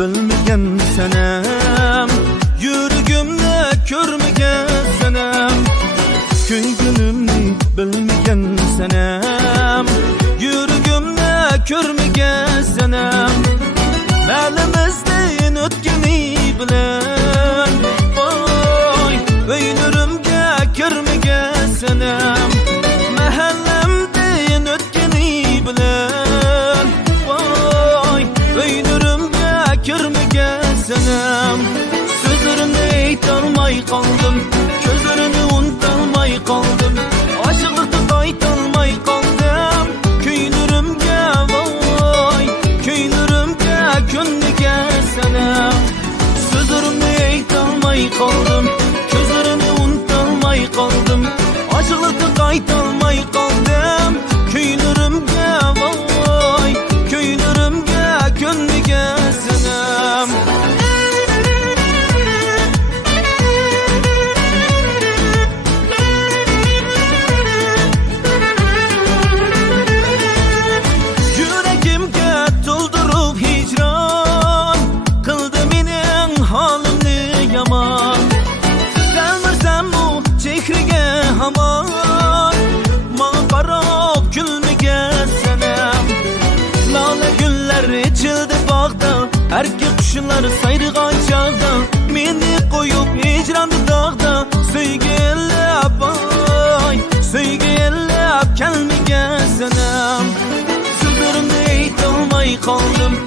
Bilmegen senem, yürgümde körmegen senem. Köygünümni bilmegen senem, yürgümde körmegen senem. Malimizden ötkeni bilen, vay, öynürümge körmegen senem. Mahallemden ötkeni bilen, vay, öynürümge körmegen senem. Sözlerini aytolmay kaldım, közlerini unutalmay kaldım. Aşıklıkta aytolmay kaldım, köynürümge vay, köynürümge könlügen senem. Sözlerini aytolmay kaldım, közlerini unutalmay kaldım. Aşıklıkta aytolmay kaldım, köynürümge vay, köynürümge könlügen senem. İçildi bağda, erkek kuşlar sayrıgan çağda. Meni koyup hicrandı dağda. Söygellep ay, söygellep kelmegen senem. Sözlerimde aytolmay kaldım,